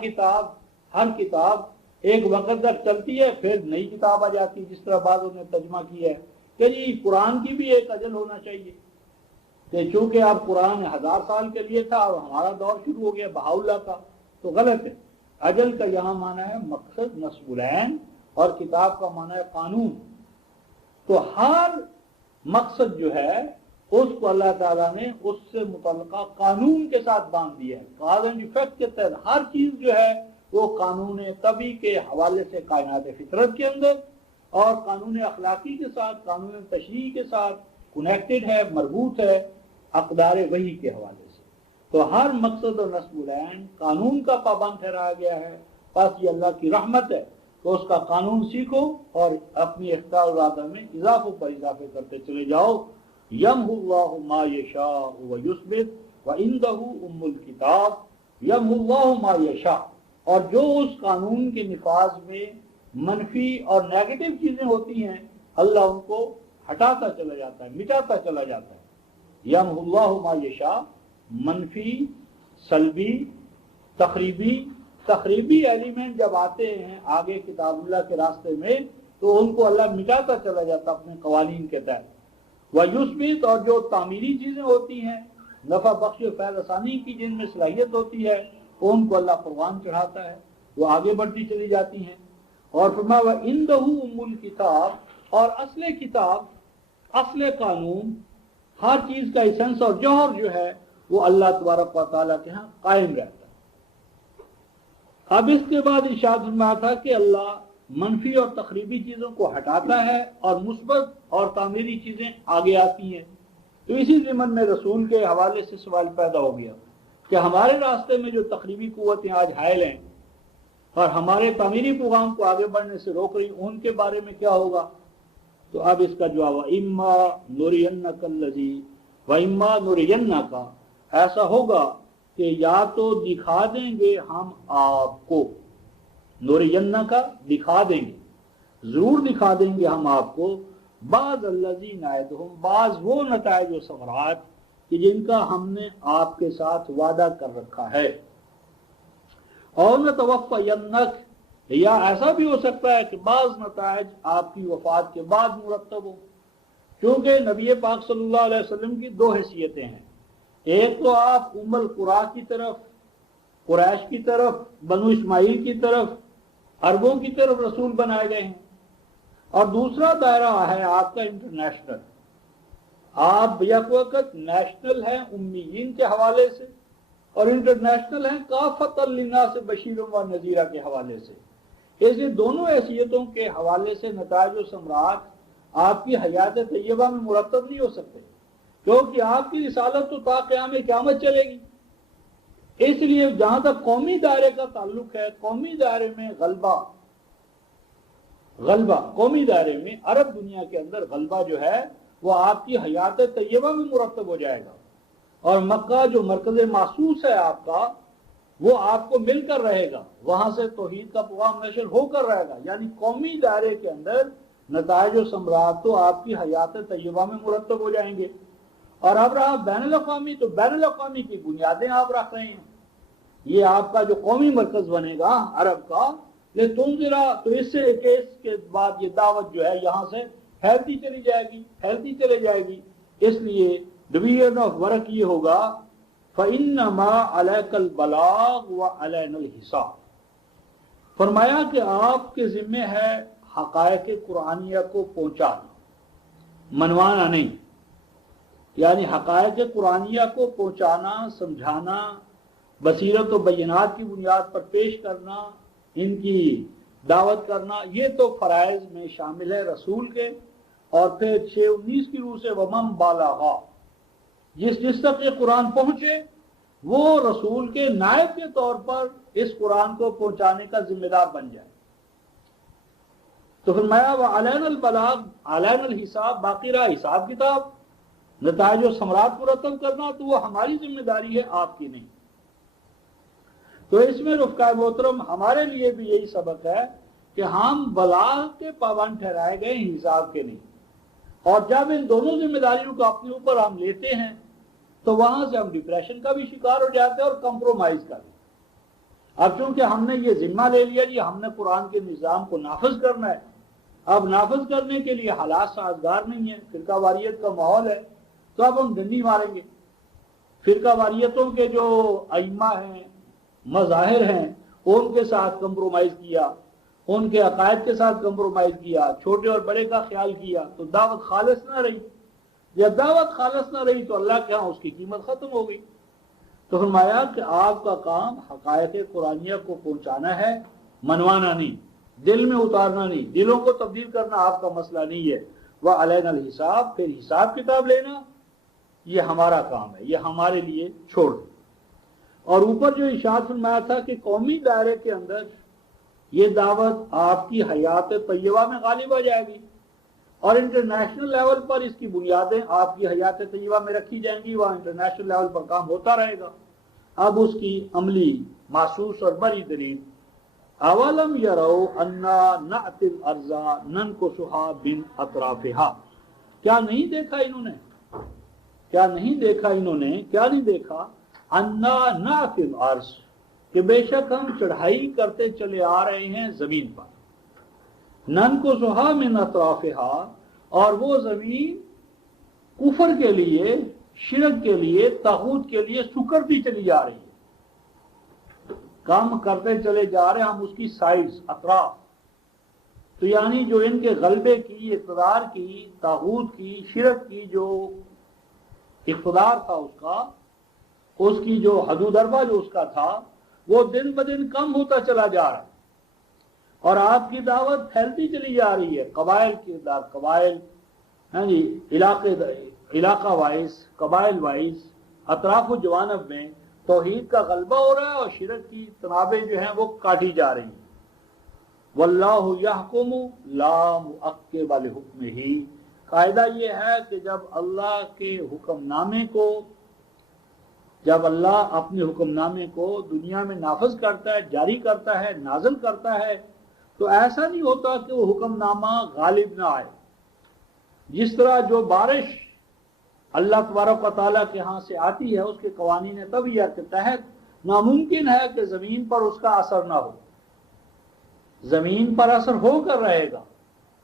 کتاب ایک وقت تک چلتی ہے پھر نئی کتاب آ جاتی ہے، جس طرح بعضوں نے ترجمہ کیا ہے کہ جی قرآن کی بھی ایک اجل ہونا چاہیے، کہ چونکہ اب قرآن 1000 سال کے لیے تھا اور ہمارا دور شروع ہو گیا بہاءاللہ کا، تو غلط ہے۔ اجل کا یہاں معنی ہے مقصد نصب العین، اور کتاب کا معنی ہے قانون۔ تو ہر مقصد جو ہے اس کو اللہ تعالیٰ نے اس سے متعلقہ قانون کے ساتھ باندھ دیا ہے، کاز اینڈ ایفیکٹ کے تحت ہر چیز جو ہے وہ قانون طبی کے حوالے سے کائنات فطرت کے اندر، اور قانون اخلاقی کے ساتھ، قانون تشریعی کے ساتھ کنیکٹڈ ہے، مربوط ہے اقدار وحی کے حوالے سے۔ تو ہر مقصد اور نصب العین قانون کا پابند ٹھہرایا گیا ہے، بس یہ اللہ کی رحمت ہے تو اس کا قانون سیکھو اور اپنی اختیار ارادہ میں اضافوں پر اضافے کرتے چلے جاؤ۔ یمحو اللہ ما یشاء ویثبت وعندہ ام الکتاب، یمحو اللہ ما یشاء، اور جو اس قانون کے نفاذ میں منفی اور نیگیٹو چیزیں ہوتی ہیں اللہ ان کو ہٹاتا چلا جاتا ہے، مٹاتا چلا جاتا ہے۔ یمحو اللہ ما یشاء، منفی، سلبی، تخریبی ایلیمنٹ جب آتے ہیں آگے کتاب اللہ کے راستے میں تو ان کو اللہ مٹاتا چلا جاتا اپنے قوانین کے تحت۔ ویثبت، اور جو تعمیری چیزیں ہوتی ہیں، نفع بخش و فیض رسانی کی جن میں صلاحیت ہوتی ہے، ان کو اللہ قرآن چڑھاتا ہے، وہ آگے بڑھتی چلی جاتی ہیں۔ اور فرمایا وَعِندَهُ أُمُّ الْكِتَابِ، اور اصل کتاب، اصل قانون، ہر چیز کا ایسنس اور جوہر جو ہے وہ اللہ تبارک و تعالیٰ کے ہاں قائم رہتا ہے۔ اب اس کے بعد ارشاد فرمایا تھا کہ اللہ منفی اور تخریبی چیزوں کو ہٹاتا ہے اور مثبت اور تعمیری چیزیں آگے آتی ہیں۔ تو اسی ضمن میں رسول کے حوالے سے سوال پیدا ہو گیا کہ ہمارے راستے میں جو تخریبی قوتیں آج حائل ہیں اور ہمارے تعمیری پروگرام کو آگے بڑھنے سے روک رہی، ان کے بارے میں کیا ہوگا؟ تو اب اس کا جواب اما نرینک الذی و اما نرینک، ایسا ہوگا کہ یا تو دکھا دیں گے ہم آپ کو، نورینک کا دکھا دیں گے، ضرور دکھا دیں گے ہم آپ کو، بعض الذی نعدہم، بعض وہ نتائج و ثمرات کہ جن کا ہم نے آپ کے ساتھ وعدہ کر رکھا ہے۔ اور نتوفینک، یا ایسا بھی ہو سکتا ہے کہ بعض نتائج آپ کی وفات کے بعد مرتب ہو، کیونکہ نبی پاک صلی اللہ علیہ وسلم کی دو حیثیتیں ہیں، ایک تو آپ ام القریٰ کی طرف، قریش کی طرف، بنو اسماعیل کی طرف، عربوں کی طرف رسول بنائے گئے ہیں، اور دوسرا دائرہ ہے آپ کا انٹرنیشنل، آپ یک وقت نیشنل ہیں امیین کے حوالے سے اور انٹرنیشنل ہیں کافۃ للناس بشیر و نذیرہ کے حوالے سے۔ ایسے دونوں حیثیتوں کے حوالے سے نتائج و ثمرات آپ کی حیات طیبہ میں مرتب نہیں ہو سکتے، کیونکہ آپ کی رسالت تو تا قیام قیامت چلے گی۔ اس لیے جہاں تک قومی دائرے کا تعلق ہے، قومی دائرے میں غلبہ غلبہ قومی دائرے میں عرب دنیا کے اندر غلبہ جو ہے وہ آپ کی حیات طیبہ میں مرتب ہو جائے گا، اور مکہ جو مرکز محسوس ہے آپ کا وہ آپ کو مل کر رہے گا، وہاں سے توحید کا پیغام نشر ہو کر رہے گا، یعنی قومی دائرے کے اندر نتائج و ثمرات تو آپ کی حیات طیبہ میں مرتب ہو جائیں گے۔ اور اب رہا بین الاقوامی، تو بین الاقوامی کی بنیادیں آپ رکھ رہے ہیں، یہ آپ کا جو قومی مرکز بنے گا عرب کا، لتنذرا، تو اس سے اس کے بعد یہ دعوت جو ہے یہاں سے پھیلتی چلی جائے گی، پھیلتی چلے جائے گی۔ اس لیے ڈویژن آف ورک یہ ہوگا فَإِنَّمَا عَلَيْكَ الْبَلَاغُ وَعَلَيْنَا الْحِسَابُ، فرمایا کہ آپ کے ذمہ ہے حقائق قرآنیہ کو پہنچانا، منوانا نہیں، یعنی حقائق قرآنیہ کو پہنچانا، سمجھانا، بصیرت و بینات کی بنیاد پر پیش کرنا، ان کی دعوت کرنا، یہ تو فرائض میں شامل ہے رسول کے۔ اور پھر 6:19 کی روح سے وَمَن بَلَغَ، جس تک یہ قرآن پہنچے وہ رسول کے نائب کے طور پر اس قرآن کو پہنچانے کا ذمہ دار بن جائے۔ تو فرمایا وَعَلَيْنَا الْبَلَاغُ عَلَيْنَا الْحِسَابُ، باقی رہا حساب کتاب، نتائج و ثمرات مرتب کرنا، تو وہ ہماری ذمہ داری ہے، آپ کی نہیں۔ تو اس میں رفقائے محترم ہمارے لیے بھی یہی سبق ہے کہ ہم بلاغ کے پابند ٹھہرائے گئے ہیں، حساب کے نہیں۔ اور جب ان دونوں ذمہ داریوں کو اپنے اوپر ہم لیتے ہیں تو وہاں سے ہم ڈپریشن کا بھی شکار ہو جاتے ہیں اور کمپرومائز کا بھی۔ اب چونکہ ہم نے یہ ذمہ لے لیا جی ہم نے قرآن کے نظام کو نافذ کرنا ہے، اب نافذ کرنے کے لیے حالات سازگار نہیں ہیں، فرقہ واریت کا ماحول ہے، تو اب ہم ڈنڈی ماریں گے۔ فرقہ واریتوں کے جو ائمہ ہیں، مظاہر ہیں، ان کے ساتھ کمپرومائز کیا، ان کے عقائد کے ساتھ کمپرومائز کیا، چھوٹے اور بڑے کا خیال کیا، تو دعوت خالص نہ رہی۔ جب دعوت خالص نہ رہی تو اللہ کے ہاں اس کی قیمت ختم ہو گئی۔ تو فرمایا کہ آپ کا کام حقائق قرآنیہ کو پہنچانا ہے، منوانا نہیں، دل میں اتارنا نہیں، دلوں کو تبدیل کرنا آپ کا مسئلہ نہیں ہے۔ وَعَلَيْنَا الْحِسَابُ، پھر حساب کتاب لینا یہ ہمارا کام ہے، یہ ہمارے لیے چھوڑ دیں۔ اور اوپر جو ارشاد فرمایا تھا کہ قومی دائرے کے اندر یہ دعوت آپ کی حیات طیبہ میں غالب آ جائے گی، اور انٹرنیشنل لیول پر اس کی بنیادیں آپ کی حیات طیبہ میں رکھی جائیں گی، وہاں انٹرنیشنل لیول پر کام ہوتا رہے گا۔ اب اس کی عملی محسوس اور بڑی دلیل اولم یرو انا نأتی الارض ننقصها من اطرافها، کیا نہیں دیکھا انہوں نے، کیا نہیں دیکھا انہوں نے، کیا نہیں دیکھا انا نأتی الارض، کہ بے شک ہم چڑھائی کرتے چلے آ رہے ہیں زمین پر، ننقصها من اطرافها، اور وہ زمین کفر کے لیے، شرک کے لیے، طاغوت کے لیے سکڑتی چلی جا رہی ہے، کام کرتے چلے جا رہے ہیں ہم اس کی سائز، اطراف، تو یعنی جو ان کے غلبے کی، اقتدار کی، طاغوت کی، شرک کی جو اقتدار تھا اس کی جو حدود اربا جو اس کا تھا وہ دن بدن کم ہوتا چلا جا رہا ہے، اور آپ کی دعوت پھیلتی چلی جا رہی ہے، قبائل کی قبائل، ہاں جی، علاقہ وائز، قبائل وائز، اطراف و جوانب میں توحید کا غلبہ ہو رہا ہے اور شرک کی تنابیں جو ہیں وہ کاٹی جا رہی ہیں۔ واللہ یحکم لا معقب لحکمہ، قاعدہ یہ ہے کہ جب اللہ کے حکم نامے کو، جب اللہ اپنے حکم نامے کو دنیا میں نافذ کرتا ہے، جاری کرتا ہے، نازل کرتا ہے، تو ایسا نہیں ہوتا کہ وہ حکم نامہ غالب نہ آئے۔ جس طرح جو بارش اللہ تبارک و تعالیٰ کے ہاں سے آتی ہے اس کے قوانین طبیعت کے تحت ناممکن ہے کہ زمین پر اس کا اثر نہ ہو، زمین پر اثر ہو کر رہے گا۔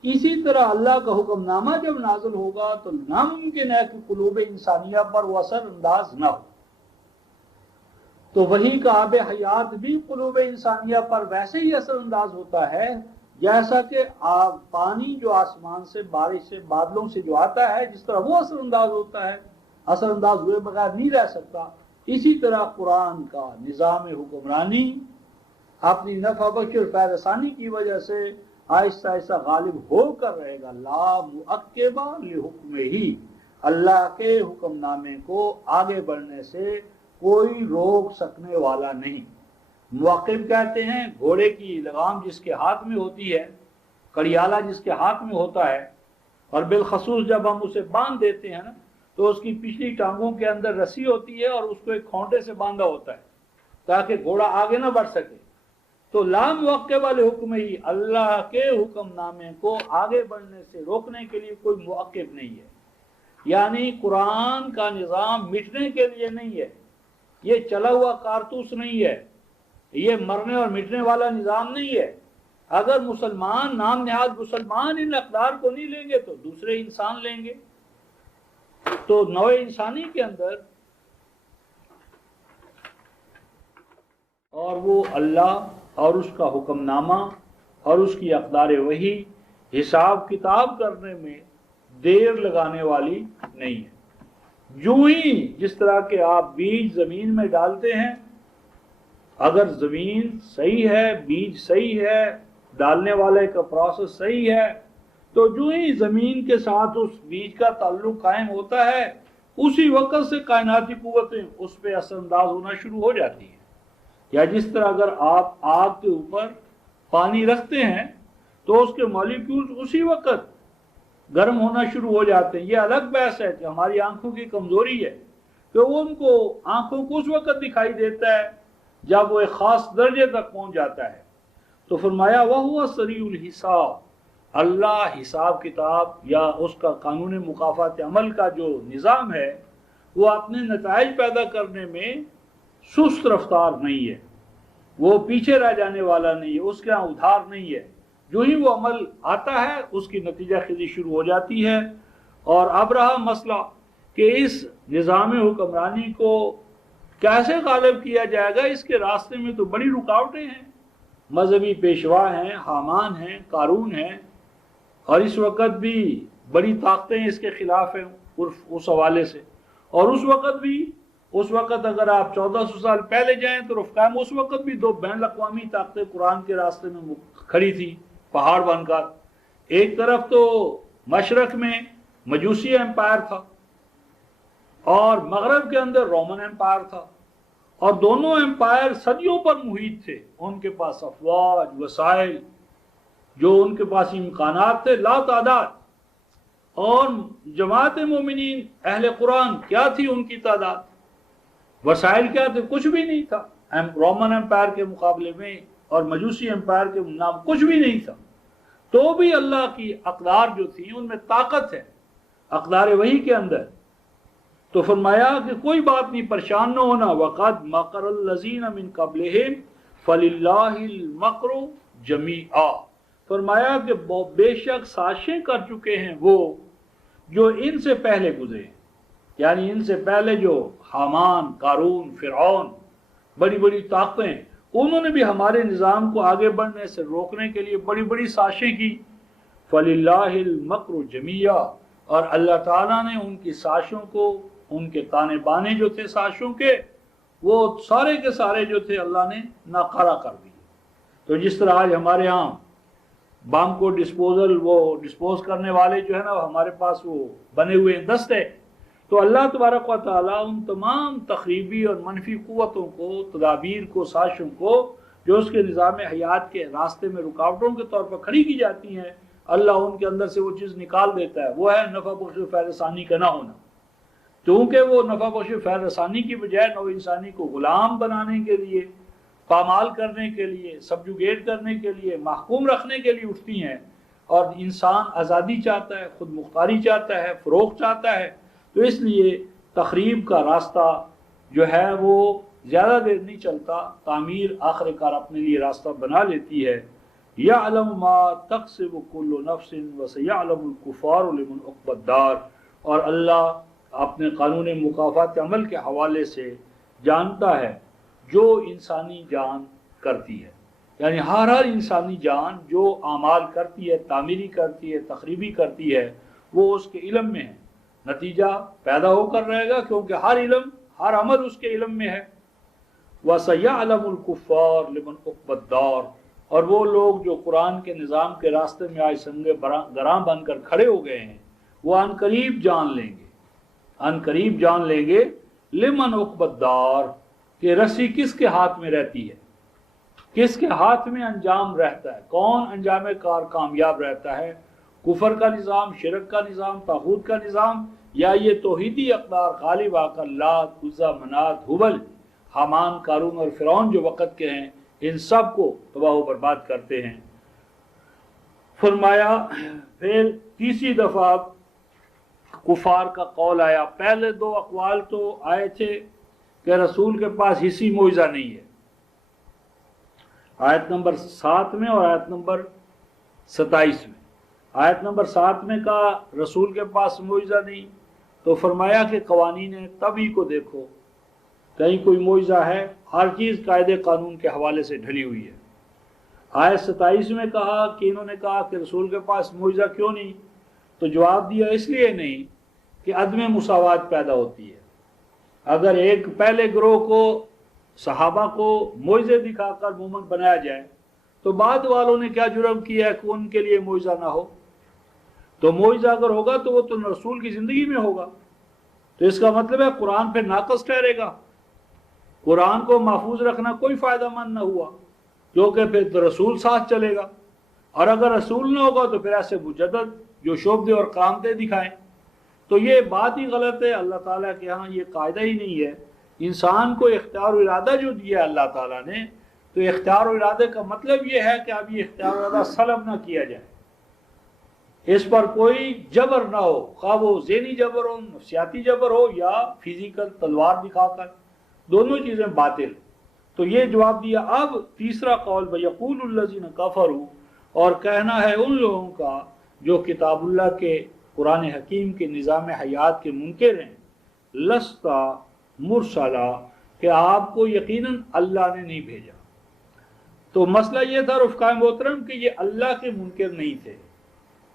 اسی طرح اللہ کا حکم نامہ جب نازل ہوگا تو ناممکن ہے کہ قلوب انسانیہ پر وہ اثر انداز نہ ہو۔ تو وہی کا آب حیات بھی قلوب انسانیہ پر ویسے ہی اثر انداز ہوتا ہے جیسا کہ پانی جو آسمان سے، بارش سے، بادلوں سے جو آتا ہے، جس طرح وہ اثر انداز ہوتا ہے، اثر انداز ہوئے بغیر نہیں رہ سکتا، اسی طرح قرآن کا نظام حکمرانی اپنی نفع بخش اور فیض ثانی کی وجہ سے آہستہ آہستہ غالب ہو کر رہے گا۔ لا معقب لحکمہ، اللہ کے حکم نامے کو آگے بڑھنے سے کوئی روک سکنے والا نہیں۔ معقب کہتے ہیں گھوڑے کی لگام جس کے ہاتھ میں ہوتی ہے، کڑیالہ جس کے ہاتھ میں ہوتا ہے، اور بالخصوص جب ہم اسے باندھ دیتے ہیں نا تو اس کی پچھلی ٹانگوں کے اندر رسی ہوتی ہے اور اس کو ایک کھونٹے سے باندھا ہوتا ہے تاکہ گھوڑا آگے نہ بڑھ سکے. تو لا موقب الحکم ہی، اللہ کے حکم نامے کو آگے بڑھنے سے روکنے کے لیے کوئی موقب نہیں ہے. یعنی قرآن کا نظام مٹنے کے لیے نہیں ہے، یہ چلا ہوا کارتوس نہیں ہے، یہ مرنے اور مٹنے والا نظام نہیں ہے. اگر مسلمان نام نہاد مسلمان ان اقدار کو نہیں لیں گے تو دوسرے انسان لیں گے. تو نوع انسانی کے اندر اور وہ اللہ اور اس کا حکم نامہ اور اس کی اقدار وحی حساب کتاب کرنے میں دیر لگانے والی نہیں ہے. یوں ہی جس طرح کہ آپ بیج زمین میں ڈالتے ہیں، اگر زمین صحیح ہے، بیج صحیح ہے، ڈالنے والے کا پروسیس صحیح ہے، تو جو ہی زمین کے ساتھ اس بیج کا تعلق قائم ہوتا ہے اسی وقت سے کائناتی قوتیں اس پہ اثر انداز ہونا شروع ہو جاتی ہیں. یا جس طرح اگر آپ آگ کے اوپر پانی رکھتے ہیں تو اس کے مالیکیولز اسی وقت گرم ہونا شروع ہو جاتے ہیں. یہ الگ بحث ہے کہ ہماری آنکھوں کی کمزوری ہے کہ وہ ان کو آنکھوں کو اس وقت دکھائی دیتا ہے جب وہ ایک خاص درجے تک پہنچ جاتا ہے. تو فرمایا وَهُوَ سَرِيعُ الْحِسَابِ، اللہ حساب کتاب یا اس کا قانون مکافات عمل کا جو نظام ہے وہ اپنے نتائج پیدا کرنے میں سست رفتار نہیں ہے، وہ پیچھے رہ جانے والا نہیں ہے، اس کے ہاں ادھار نہیں ہے. جو ہی وہ عمل آتا ہے اس کی نتیجہ خیزی شروع ہو جاتی ہے. اور اب رہا مسئلہ کہ اس نظام حکمرانی کو کیسے غالب کیا جائے گا، اس کے راستے میں تو بڑی رکاوٹیں ہیں. مذہبی پیشوا ہیں، حامان ہیں، قارون ہیں، اور اس وقت بھی بڑی طاقتیں اس کے خلاف ہیں اس حوالے سے. اور اس وقت اگر آپ 1400 سال پہلے جائیں تو رفقائم اس وقت بھی دو بین الاقوامی طاقتیں قرآن کے راستے میں کھڑی تھی پہاڑ بن کر. ایک طرف تو مشرق میں مجوسی امپائر تھا اور مغرب کے اندر رومن امپائر تھا، اور دونوں امپائر صدیوں پر محیط تھے. ان کے پاس افواج، وسائل، جو ان کے پاس امکانات تھے لا تعداد. اور جماعت مومنین اہل قرآن کیا تھی ان کی تعداد، وسائل کیا تھے، کچھ بھی نہیں تھا رومن امپائر کے مقابلے میں، اور مجوسی امپائر کے نام کچھ بھی نہیں تھا. تو بھی اللہ کی اقدار جو تھی ان میں طاقت ہے، اقدار وحی کے اندر. تو فرمایا کہ کوئی بات نہیں، پریشان نہ ہونا. وَقَدْ مَكَرَ الَّذِينَ مِن قَبْلِهِمْ فَلِلَّهِ الْمَكْرُ جَمِيعًا. فرمایا کہ بے شک سازشیں کر چکے ہیں وہ جو ان سے پہلے گزرے، یعنی ان سے پہلے جو حامان، قارون، فرعون، بڑی بڑی طاقتیں، انہوں نے بھی ہمارے نظام کو آگے بڑھنے سے روکنے کے لیے بڑی بڑی سازشیں کی. فَلِلَّهِ الْمَكْرُ جَمِيعًا، اور اللہ تعالیٰ نے ان کی سازشوں کو، ان کے تانے بانے جو تھے سازشوں کے، وہ سارے کے سارے جو تھے اللہ نے ناکارہ کر دیے. تو جس طرح آج ہمارے ہاں بام کو ڈسپوز کرنے والے جو ہے نا ہمارے پاس وہ بنے ہوئے دستے، تو اللہ تبارک و تعالیٰ ان تمام تخریبی اور منفی قوتوں کو، تدابیر کو، سازشوں کو جو اس کے نظام حیات کے راستے میں رکاوٹوں کے طور پر کھڑی کی جاتی ہیں، اللہ ان کے اندر سے وہ چیز نکال دیتا ہے. وہ ہے نفع بخش و فیض ثانی کا نہ ہونا. کیونکہ وہ نفع بخش و فیض ثانی کی بجائے نو انسانی کو غلام بنانے کے لیے، پامال کرنے کے لیے، سبجوگیٹ کرنے کے لیے، محکوم رکھنے کے لیے اٹھتی ہیں. اور انسان آزادی چاہتا ہے، خود مختاری چاہتا ہے، فروغ چاہتا ہے. تو اس لیے تخریب کا راستہ جو ہے وہ زیادہ دیر نہیں چلتا، تعمیر آخر کار اپنے لیے راستہ بنا لیتی ہے. یعلم ما تکسب کل نفس وسیعلم الکفار لمن عقبی الدار. اور اللہ اپنے قانون مکافات عمل کے حوالے سے جانتا ہے جو انسانی جان کرتی ہے، یعنی ہر انسانی جان جو اعمال کرتی ہے، تعمیری کرتی ہے، تخریبی کرتی ہے، وہ اس کے علم میں ہے. نتیجہ پیدا ہو کر رہے گا کیونکہ ہر علم، ہر عمل اس کے علم میں ہے. وَسَيَعْلَمُ الْكُفَّارُ لِمَنْ عُقْبَى الدَّارِ. اور وہ لوگ جو قرآن کے نظام کے راستے میں آج سنگ گراں بن کر کھڑے ہو گئے ہیں، وہ ان قریب جان لیں گے، ان قریب جان لیں گے لمن عقبى الدار، کہ رسی کس کے ہاتھ میں رہتی ہے. کس کے ہاتھ میں انجام رہتا ہے، کون انجام کار کامیاب رہتا ہے، کفر کا نظام، شرک کا نظام، طاغوت کا نظام، یا یہ توحیدی اقدار غالب آ کر لات، عزا، منات، ہبل، حامان، قارون اور فرعون جو وقت کے ہیں ان سب کو تباہ و برباد کرتے ہیں۔ فرمایا پھر تیسری دفعہ کفار کا قول آیا۔ پہلے دو اقوال تو آئے تھے کہ رسول کے پاس حصی معجزہ نہیں ہے، آیت نمبر 7 میں اور آیت نمبر 27 میں۔ آیت نمبر 7 میں کہا رسول کے پاس معجزہ نہیں، تو فرمایا کہ قوانین طبی کو دیکھو، کہیں کوئی معجزہ ہے؟ ہر چیز قاعدے قانون کے حوالے سے ڈھلی ہوئی ہے۔ آیت 27 میں کہا کہ انہوں نے کہا کہ رسول کے پاس معجزہ کیوں نہیں، تو جواب دیا اس لیے نہیں کہ عدم مساوات پیدا ہوتی ہے۔ اگر ایک پہلے گروہ کو، صحابہ کو معجزے دکھا کر مومن بنایا جائے تو بعد والوں نے کیا جرم کیا ہے کہ ان کے لیے معجزہ نہ ہو؟ تو معجزہ اگر ہوگا تو وہ تو رسول کی زندگی میں ہوگا، تو اس کا مطلب ہے قرآن پہ ناقص ٹھہرے گا، قرآن کو محفوظ رکھنا کوئی فائدہ مند نہ ہوا، کیونکہ پھر تو رسول ساتھ چلے گا، اور اگر رسول نہ ہوگا تو پھر ایسے مجدد جو شعبدے اور کرامتیں دکھائیں، تو یہ بات ہی غلط ہے۔ اللہ تعالیٰ کے ہاں یہ قاعدہ ہی نہیں ہے۔ انسان کو اختیار و ارادہ جو دیا اللہ تعالیٰ نے، تو اختیار و ارادے کا مطلب یہ ہے کہ اب یہ اختیار و ارادہ سلب نہ کیا جائے، اس پر کوئی جبر نہ ہو، خواہ وہ ذہنی جبر ہو، نفسیاتی جبر ہو، یا فزیکل تلوار دکھا کر، دونوں چیزیں باطل۔ تو یہ جواب دیا۔ اب تیسرا قول وَيَقُولُ الَّذِينَ كَفَرُوا، اور کہنا ہے ان لوگوں کا جو کتاب اللہ کے، قرآن حکیم کے نظام حیات کے منکر ہیں، لستا مرسلا، کہ آپ کو یقیناً اللہ نے نہیں بھیجا۔ تو مسئلہ یہ تھا رفقائے محترم کہ یہ اللہ کے منکر نہیں تھے،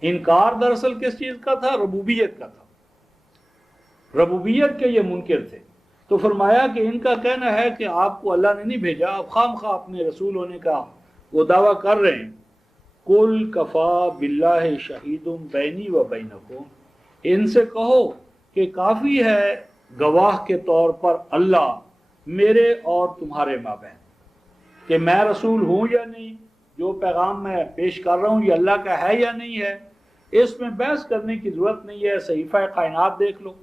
انکار دراصل کس چیز کا تھا؟ ربوبیت کا تھا، ربوبیت کے یہ منکر تھے۔ تو فرمایا کہ ان کا کہنا ہے کہ آپ کو اللہ نے نہیں بھیجا، آپ خام خواہ اپنے رسول ہونے کا وہ دعویٰ کر رہے ہیں۔ قُلْ كَفَى بِاللَّهِ شَهِيدٌ بَيْنِي وَبَيْنَكُمْ، ان سے کہو کہ کافی ہے گواہ کے طور پر اللہ میرے اور تمہارے مابین، کہ میں رسول ہوں یا نہیں، جو پیغام میں پیش کر رہا ہوں یہ اللہ کا ہے یا نہیں ہے، اس میں بحث کرنے کی ضرورت نہیں ہے۔ صحیفہ کائنات دیکھ لو،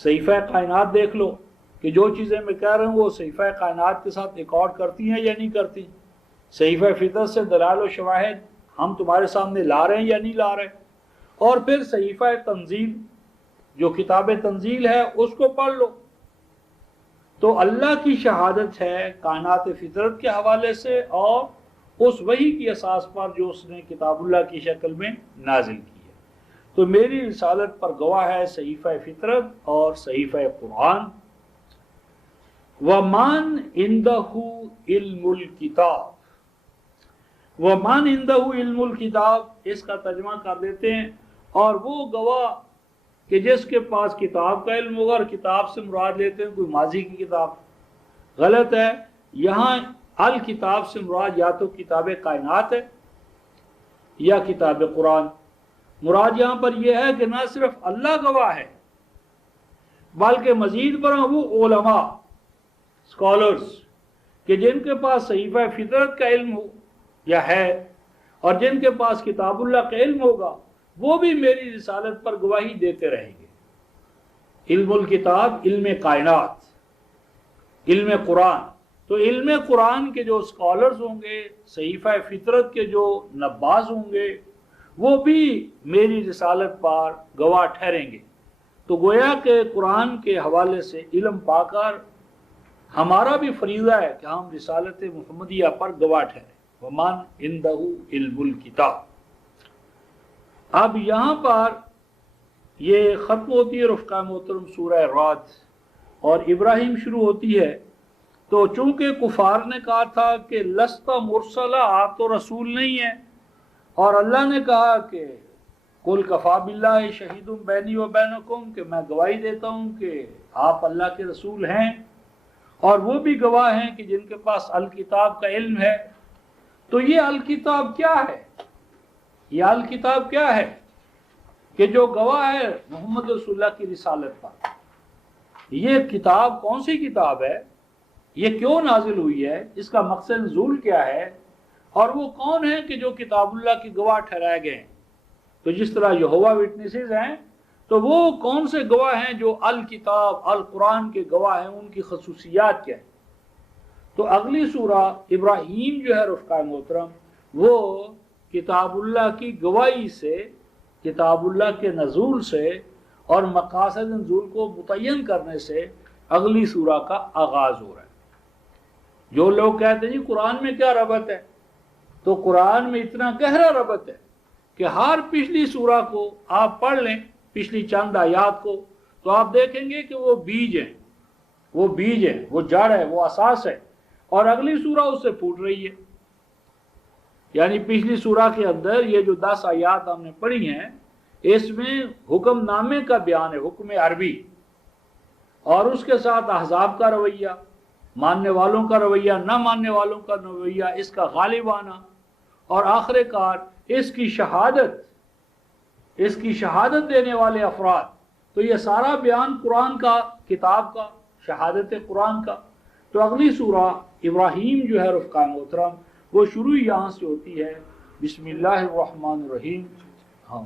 صحیفہ کائنات دیکھ لو کہ جو چیزیں میں کہہ رہا ہوں وہ صحیفہ کائنات کے ساتھ ریکارڈ کرتی ہیں یا نہیں کرتی، صحیفہ فطرت سے دلائل و شواہد ہم تمہارے سامنے لا رہے ہیں یا نہیں لا رہے، اور پھر صحیفہ تنزیل جو کتاب تنزیل ہے اس کو پڑھ لو۔ تو اللہ کی شہادت ہے کائنات فطرت کے حوالے سے اور اس وحی کی اساس پر جو اس نے کتاب اللہ کی شکل میں نازل کی ہے۔ تو میری رسالت پر گواہ ہے صحیفہ فطرت اور صحیفہ قرآن۔ وَمَنْ عِنْدَهُ عِلْمُ الْكِتَابِ، وَمَنْ عِنْدَهُ عِلْمُ الْكِتَابِ اس کا ترجمہ کر دیتے ہیں، اور وہ گواہ کہ جس کے پاس کتاب کا علم ہوگا، اور کتاب سے مراد لیتے ہیں کوئی ماضی کی کتاب، غلط ہے۔ یہاں الکتاب سے مراد یا تو کتاب کائنات ہے یا کتاب قرآن۔ مراد یہاں پر یہ ہے کہ نہ صرف اللہ گواہ ہے بلکہ مزید پر وہ علماء، اسکالرز، کہ جن کے پاس صحیفہ فطرت کا علم ہو یا ہے، اور جن کے پاس کتاب اللہ کا علم ہوگا، وہ بھی میری رسالت پر گواہی دیتے رہیں گے۔ علم الکتاب، علم کائنات، علم قرآن۔ تو علم قرآن کے جو اسکالرز ہوں گے، صحیفہ فطرت کے جو نباز ہوں گے، وہ بھی میری رسالت پر گواہ ٹھہریں گے۔ تو گویا کہ قرآن کے حوالے سے علم پا کر ہمارا بھی فریضہ ہے کہ ہم رسالت محمدیہ پر گواہ ٹھہریں۔ وَمَنْ عِنْدَهُ عِلْمُ الْكِتَابِ۔ اب یہاں پر یہ ختم ہوتی ہے رفقا محترم سورہ رعد، اور ابراہیم شروع ہوتی ہے۔ تو چونکہ کفار نے کہا تھا کہ لستا مرسلہ، آپ تو رسول نہیں ہیں، اور اللہ نے کہا کہ قُلْ كَفَى بِاللَّهِ شَهِيدٌ بَيْنِي وَبَيْنَكُمْ، کہ میں گواہی دیتا ہوں کہ آپ اللہ کے رسول ہیں، اور وہ بھی گواہ ہیں کہ جن کے پاس الکتاب کا علم ہے۔ تو یہ الکتاب کیا ہے؟ یہ الکتاب کیا ہے کہ جو گواہ ہے محمد رسول اللہ کی رسالت پر؟ یہ کتاب کون سی کتاب ہے؟ یہ کیوں نازل ہوئی ہے، اس کا مقصد نزول کیا ہے، اور وہ کون ہیں کہ جو کتاب اللہ کی گواہ ٹھہرائے گئے ہیں۔ تو جس طرح یہوہ وٹنسز ہیں، تو وہ کون سے گواہ ہیں؟ جو الکتاب القرآن کے گواہ ہیں، ان کی خصوصیات کیا ہیں؟ تو اگلی سورہ ابراہیم جو ہے رفقائے محترم، وہ کتاب اللہ کی گواہی سے، کتاب اللہ کے نزول سے اور مقاصد نزول کو متعین کرنے سے اگلی سورہ کا آغاز ہو رہا ہے۔ جو لوگ کہتے ہیں جی قرآن میں کیا ربط ہے، تو قرآن میں اتنا گہرا ربط ہے کہ ہر پچھلی سورہ کو آپ پڑھ لیں، پچھلی چند آیات کو، تو آپ دیکھیں گے کہ وہ بیج ہیں، وہ بیج ہے، وہ جڑ ہے، وہ اساس ہے، اور اگلی سورہ اس سے پھوٹ رہی ہے۔ یعنی پچھلی سورہ کے اندر یہ جو 10 آیات ہم نے پڑھی ہیں، اس میں حکم نامے کا بیان ہے، حکم عربی، اور اس کے ساتھ احزاب کا رویہ، ماننے والوں کا رویہ، نہ ماننے والوں کا رویہ، اس کا غالب آنا، اور آخر کار اس کی شہادت دینے والے افراد۔ تو یہ سارا بیان قرآن کا، کتاب کا، شہادت قرآن کا۔ تو اگلی سورہ ابراہیم جو ہے رفقائے محترم، وہ شروع یہاں سے ہوتی ہے، بسم اللہ الرحمن الرحیم۔ ہاں